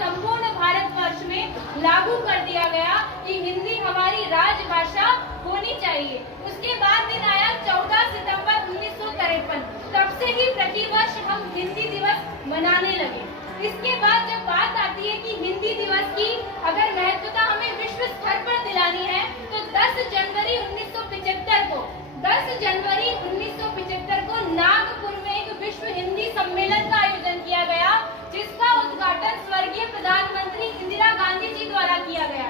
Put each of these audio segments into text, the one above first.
संपूर्ण भारतवर्ष में लागू कर दिया गया कि हिंदी हमारी राजभाषा होनी चाहिए। उसके बाद दिन आया 14 सितंबर 1953। तब से ही प्रतिवर्ष हम हिंदी दिवस मनाने लगे। इसके बाद जब बात आती है कि हिंदी दिवस की अगर महत्वता हमें विश्व स्तर पर दिलानी है तो 10 जनवरी 1975 को नागपुर में एक विश्व हिंदी सम्मेलन का आयोजन किया गया, जिसका उद्घाटन स्वर्गीय प्रधानमंत्री इंदिरा गांधी जी द्वारा किया गया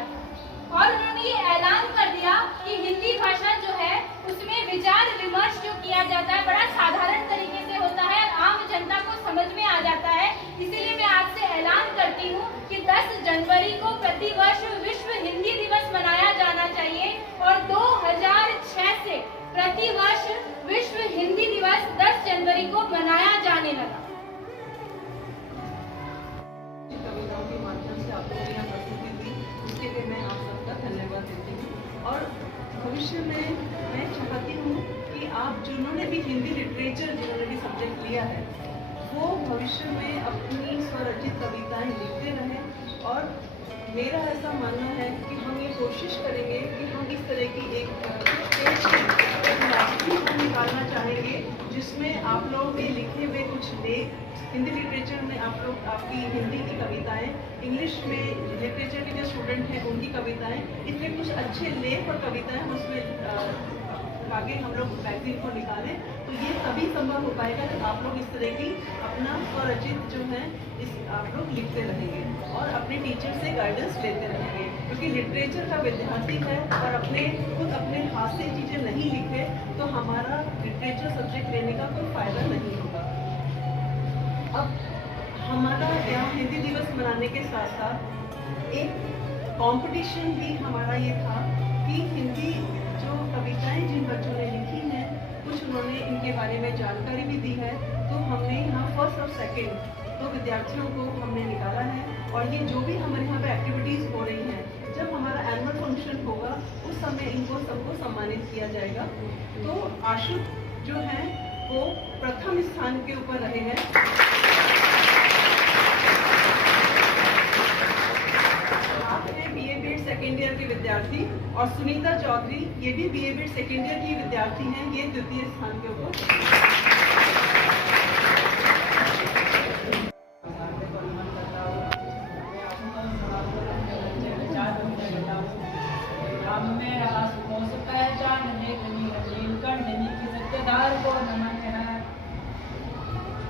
और उन्होंने ये ऐलान कर दिया कि हिंदी भाषा जो है उसमें विचार विमर्श जो किया जाता है बड़ा साधारण तरीके से होता है और आम जनता को समझ में आ जाता है। इसीलिए मैं आज से ऐलान करती हूँ कि 10 जनवरी को प्रतिवर्ष विश्व हिंदी दिवस मनाया जाना चाहिए और 2006 से प्रतिवर्ष विश्व हिंदी दिवस 10 जनवरी को मनाया जाने लगा। कविताओं के माध्यम से आप लोगों ने यहाँ प्रस्तुति दी, उसके लिए मैं आप सबका धन्यवाद देती हूँ। और भविष्य में मैं चाहती हूँ कि आप जिन्होंने भी हिंदी लिटरेचर जिन्होंने भी सब्जेक्ट लिया है वो भविष्य में अपनी स्वरचित कविताएं लिखते रहें। और मेरा ऐसा मानना है कि हम ये कोशिश करेंगे कि हम इस तरह की एक हम निकालना चाहेंगे जिसमें आप लोग के लिखे हुए कुछ लेख हिंदी लिटरेचर में आप लोग आपकी हिंदी की कविताएं, इंग्लिश में लिटरेचर के जो स्टूडेंट हैं उनकी कविताएं, इसमें कुछ अच्छे लेख और कविताएं हम उसमें आगे हम लोग मैगजीन को निकालें। तो ये तभी संभव हो पाएगा जब आप लोग इस तरह की अपना स्वरचित जो है इस आप लोग लिखते रहेंगे और अपने टीचर से गाइडेंस लेते रहेंगे, क्योंकि लिटरेचर का विद्यार्थी है और खुद अपने हाथ से चीज़ें नहीं लिखे तो हमारा लिटरेचर सब्जेक्ट लेने का कोई फायदा नहीं होगा। अब हमारा यहाँ हिंदी दिवस मनाने के साथ साथ एक कंपटीशन भी हमारा ये था कि हिंदी जो कविताएं जिन बच्चों ने लिखी हैं कुछ उन्होंने इनके बारे में जानकारी भी दी है, तो हमने यहाँ फर्स्ट और सेकंड तो विद्यार्थियों को हमने निकाला है। और ये जो भी हमारे यहाँ पे एक्टिविटीज़ हो रही हैं, जब हमारा एनुअल फंक्शन होगा उस समय इनको सबको सम्मानित किया जाएगा। तो आशु जो हैं वो प्रथम स्थान के ऊपर रहे हैं। सेकेंड ईयर के विद्यार्थी और सुनीता चौधरी ये भी बीए बीएड सेकेंड ईयर की विद्यार्थी हैं, ये द्वितीय स्थान के ऊपर।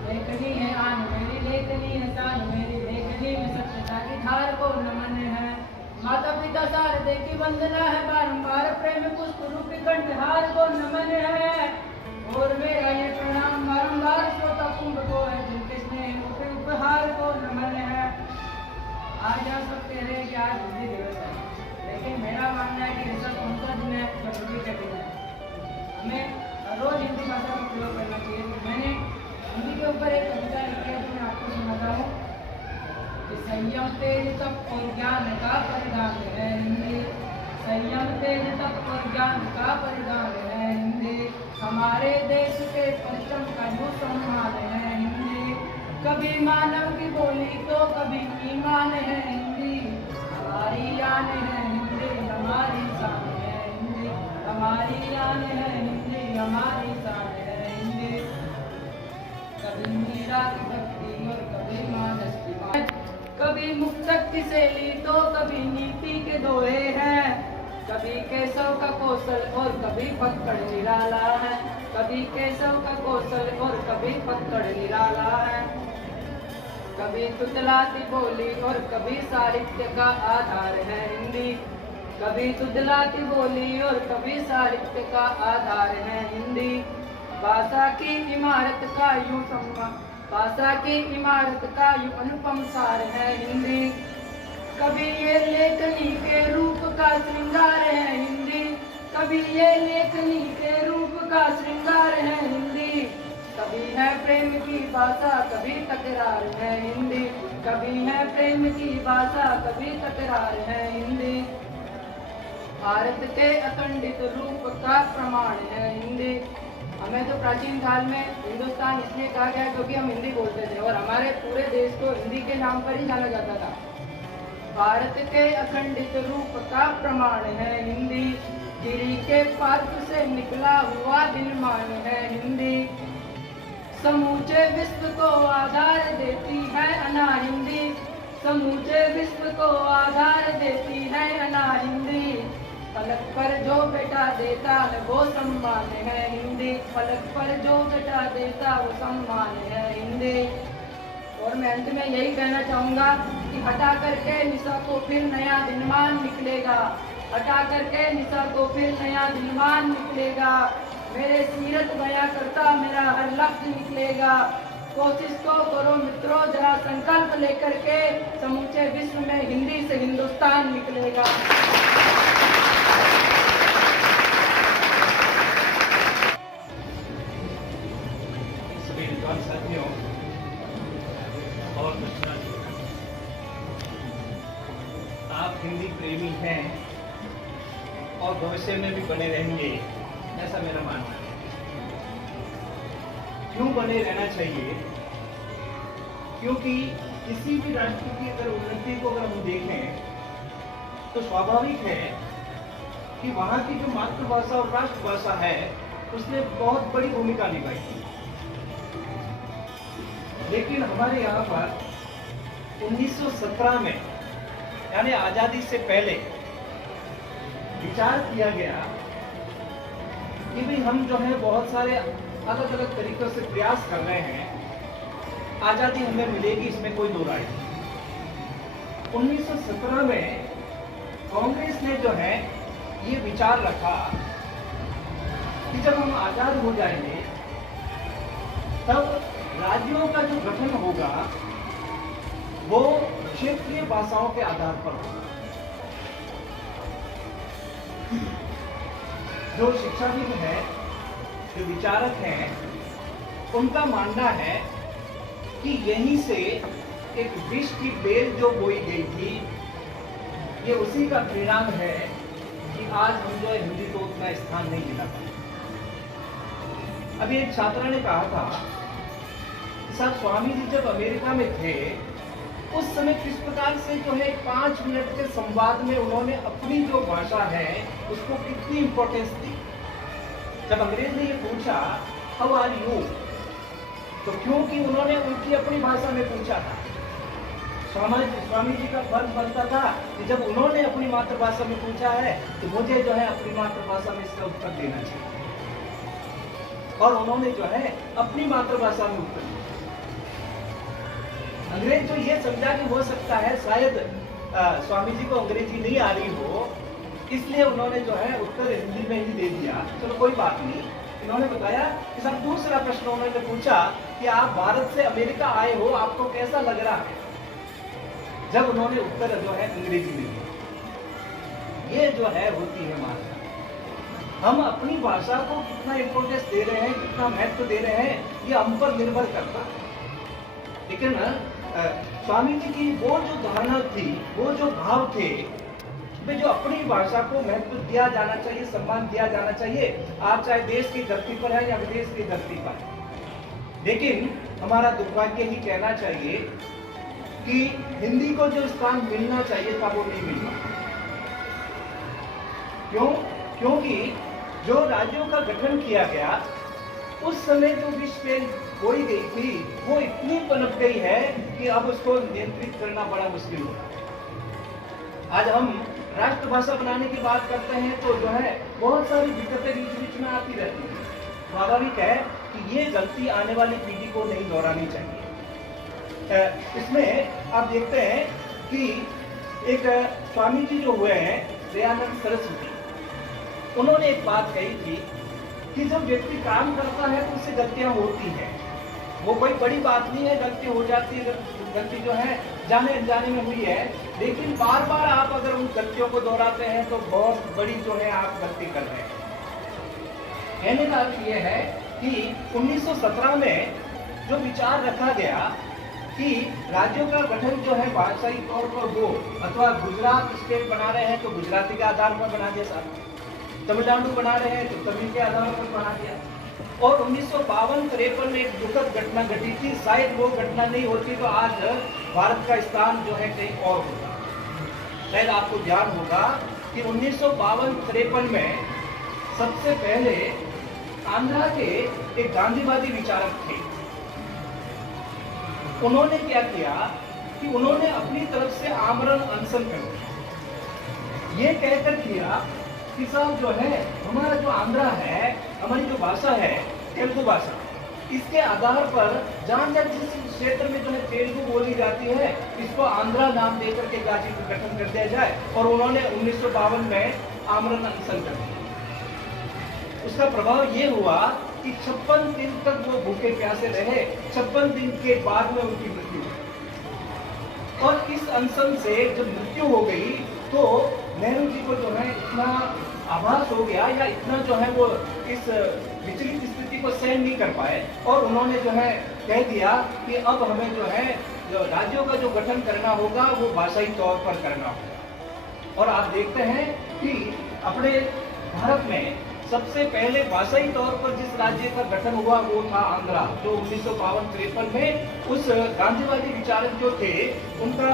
लेखनी है आन मेरी लेखनी है शान मेरी लेखनी में सत्यता की धार को नमन है। माता पिता शारदे की वंदना है, बारंबार प्रेम पुष्प रूपी कंठहार को नमन है। और मेरा ये प्रणाम बारंबार श्रोता कुंभ को है, जिनके स्नेह रूपी उपहार को नमन है। आज आप सब कह रहे हैं कि आज हिंदी दिवस है, लेकिन मेरा मानना है कि ऐसा कौन सा दिन है जो हिंदी का दिन है। हमें रोज हिंदी भाषा का प्रयोग करना चाहिए। मैंने हिंदी के ऊपर एक कविता लिखी है जो मैं आपको सुनाता हूँ। संयम तेज तप और ज्ञान का परिणाम है हिंदी, संयम तेज तप और ज्ञान का परिणाम है हिंदी। हमारे देश के परचम का जो सम्मान है हिंदी, कभी मानव की बोली तो कभी ईमान है हिंदी। हमारी जान है हिंदी, हमारी शान है हिंदी, हमारी जान है हिंदी, हमारी शान है हिंदी। कभी मीरा की भक्ति और कभी मानस की बात, कभी मुक्तक्ति से ली तो कभी नीति के दोहे हैं। कभी केशव का कौशल और कभी पकड़ निराला है, कभी केशव का कौशल और कभी पकड़ निराला है। कभी तुतलाती बोली और कभी साहित्य का आधार है हिंदी, कभी तुतलाती बोली और कभी साहित्य का आधार है हिंदी। भाषा की इमारत का यूं भाषा की इमारत का यूं अनुपम सार है हिंदी, कभी ये लेखनी के रूप का श्रृंगार है हिंदी, कभी ये लेखनी के रूप का श्रृंगार है हिंदी। कभी है प्रेम की भाषा कभी तकरार है हिंदी, कभी है प्रेम की भाषा कभी तकरार है हिंदी। भारत के अखंडित रूप का प्रमाण है हिंदी, हमें तो प्राचीन काल में हिंदुस्तान इसलिए कहा गया क्योंकि हम हिंदी बोलते थे और हमारे पूरे देश को हिंदी के नाम पर ही जाना जाता था। भारत के अखंडित रूप का प्रमाण है हिंदी, गिरी के पार्क से निकला हुआ दिलमान है हिंदी, समूचे विश्व को आधार देती है अनार हिंदी, समूचे विश्व को आधार देती है अनार हिंदी, फलक पर जो बेटा देता है वो सम्मान है हिंदी, फलक पर जो बेटा देता वो सम्मान है हिंदी। और मैं अंत में यही कहना चाहूँगा कि हटा करके निशा को फिर नया दिनमान निकलेगा, हटा करके निशा को फिर नया दिनमान निकलेगा, मेरे सीरत बयां करता मेरा हर लफ्ज निकलेगा, कोशिश तो करो मित्रों जरा संकल्प लेकर के, समूचे विश्व में हिंदी से हिंदुस्तान निकलेगा। सभी विद्वान साथियों और आप हिंदी प्रेमी हैं और भविष्य में भी बने रहेंगे, ऐसा मेरा मानना है। क्यों बने रहना चाहिए? क्योंकि किसी भी राष्ट्र की अगर उन्नति को अगर हम देखें तो स्वाभाविक है कि वहाँ की जो मातृभाषा और राष्ट्रभाषा है उसने बहुत बड़ी भूमिका निभाई थी। लेकिन हमारे यहाँ पर 1917 में यानी आजादी से पहले विचार किया गया कि भाई हम जो है बहुत सारे अलग अलग तरीकों से प्रयास कर रहे हैं, आजादी हमें मिलेगी इसमें कोई दो राय नहीं। 1917 में कांग्रेस ने जो है ये विचार रखा कि जब हम आजाद हो जाएंगे तब राज्यों का जो गठन होगा वो क्षेत्रीय भाषाओं के आधार पर होगा। जो शिक्षाविद है, जो विचारक हैं, उनका मानना है कि यहीं से एक विष की बेल जो बोई गई थी, ये उसी का परिणाम है कि आज हम जो है हिंदी को उतना स्थान नहीं मिला पाए। अभी एक छात्रा ने कहा था कि साहब स्वामी जी जब अमेरिका में थे उस समय किस प्रकार से जो है 5 मिनट के संवाद में उन्होंने अपनी जो भाषा है उसको कितनी इंपॉर्टेंस दी। जब अंग्रेज ने ये पूछा हाउ आर यू, तो क्योंकि उन्होंने उनकी अपनी भाषा में पूछा था, स्वामी जी का फर्ज बनता था कि जब उन्होंने अपनी मातृभाषा में पूछा है तो मुझे जो है अपनी मातृभाषा में इसका उत्तर देना चाहिए, और उन्होंने जो है अपनी मातृभाषा में उत्तर दिया। अंग्रेज जो ये समझा कि हो सकता है शायद स्वामी जी को अंग्रेजी नहीं आ रही हो, इसलिए उन्होंने जो है उत्तर हिंदी में ही दे दिया। चलो कोई बात नहीं। इन्होंने बताया कि सर दूसरा प्रश्न उन्होंने पूछा कि आप भारत से अमेरिका आए हो, आपको कैसा लग रहा है? जब उन्होंने उत्तर जो है अंग्रेजी में दिया। ये जो है होती है भाषा। हम अपनी भाषा को कितना इंपोर्टेंस दे रहे हैं, कितना महत्व दे रहे हैं, ये हम पर निर्भर करता है। लेकिन स्वामी जी की वो जो धारणा थी, वो जो भाव थे, जो अपनी भाषा को महत्व दिया जाना चाहिए, सम्मान दिया जाना चाहिए, आप चाहे देश की धरती पर है या विदेश की धरती पर है। लेकिन हमारा दुर्भाग्य ही कहना चाहिए कि हिंदी को जो स्थान मिलना चाहिए था वो नहीं मिल पाया। क्यों? क्योंकि जो राज्यों का गठन किया गया उस समय जो विष बेल बोई गई थी वो इतनी पनप गई है कि अब उसको नियंत्रित करना बड़ा मुश्किल हो रहा है। आज हम राष्ट्रभाषा बनाने की बात करते हैं तो जो है बहुत सारी दिक्कतें बीच बीच में आती रहती हैं। स्वाभाविक है कि ये गलती आने वाली पीढ़ी को नहीं दोहरानी चाहिए। इसमें आप देखते हैं कि एक स्वामी जी जो हुए हैं दयानंद सरस्वती, उन्होंने एक बात कही थी कि जब व्यक्ति काम करता है तो उससे गलतियां होती हैं, वो कोई बड़ी बात नहीं है, गलती हो जाती है, गलती जो है जाने अनजाने में हुई है, लेकिन बार बार आप अगर उन गलतियों को दोहराते हैं तो बहुत बड़ी जो है आप गलती कर रहे हैं। कहने का अर्थ ये है कि 1917 में जो विचार रखा गया कि राज्यों का गठन जो है भाषाई तौर पर हो, अथवा गुजरात स्टेट बना रहे हैं तो गुजराती के आधार पर बना दिया, तमिलनाडु बना रहे हैं तो तमिल के आधार पर बना दिया, और 1952-53 में एक दुखद घटना घटी थी। शायद वो घटना नहीं होती तो आज भारत का स्थान जो है कहीं और होता। शायद आपको ध्यान होगा कि 1952-53 में सबसे पहले आंध्रा के एक गांधीवादी विचारक थे। उन्होंने क्या किया कि उन्होंने अपनी तरफ से आमरण अनशन कर दिया। ये कहकर किया कि साहब जो है हमारा जो आंध्रा है, हमारी जो भाषा है तेलुगु भाषा, इसके आधार पर जहां जहां जिस क्षेत्र में जो है तेलुगु बोली जाती है इसको आंध्रा नाम देकर के राज्य का गठन कर दिया जाए। और उन्होंने 1952 में आमरण अनशन कर दिया। उसका प्रभाव ये हुआ कि 56 दिन तक वो भूखे प्यासे रहे। 56 दिन के बाद में उनकी मृत्यु हुई। और इस अनशन से जब मृत्यु हो गई तो नेहरू जी को जो है इतना आभास हो गया या इतना जो है वो इस विचलित स्थिति को सहन नहीं कर पाए और उन्होंने जो है कह दिया कि अब हमें जो है जो राज्यों का जो गठन करना होगा वो भाषाई तौर पर करना होगा। और आप देखते हैं कि अपने भारत में सबसे पहले भाषाई तौर पर जिस राज्य का गठन हुआ वो था आंध्रा, जो 1952-53 में उस गांधीवादी विचारक जो थे उनका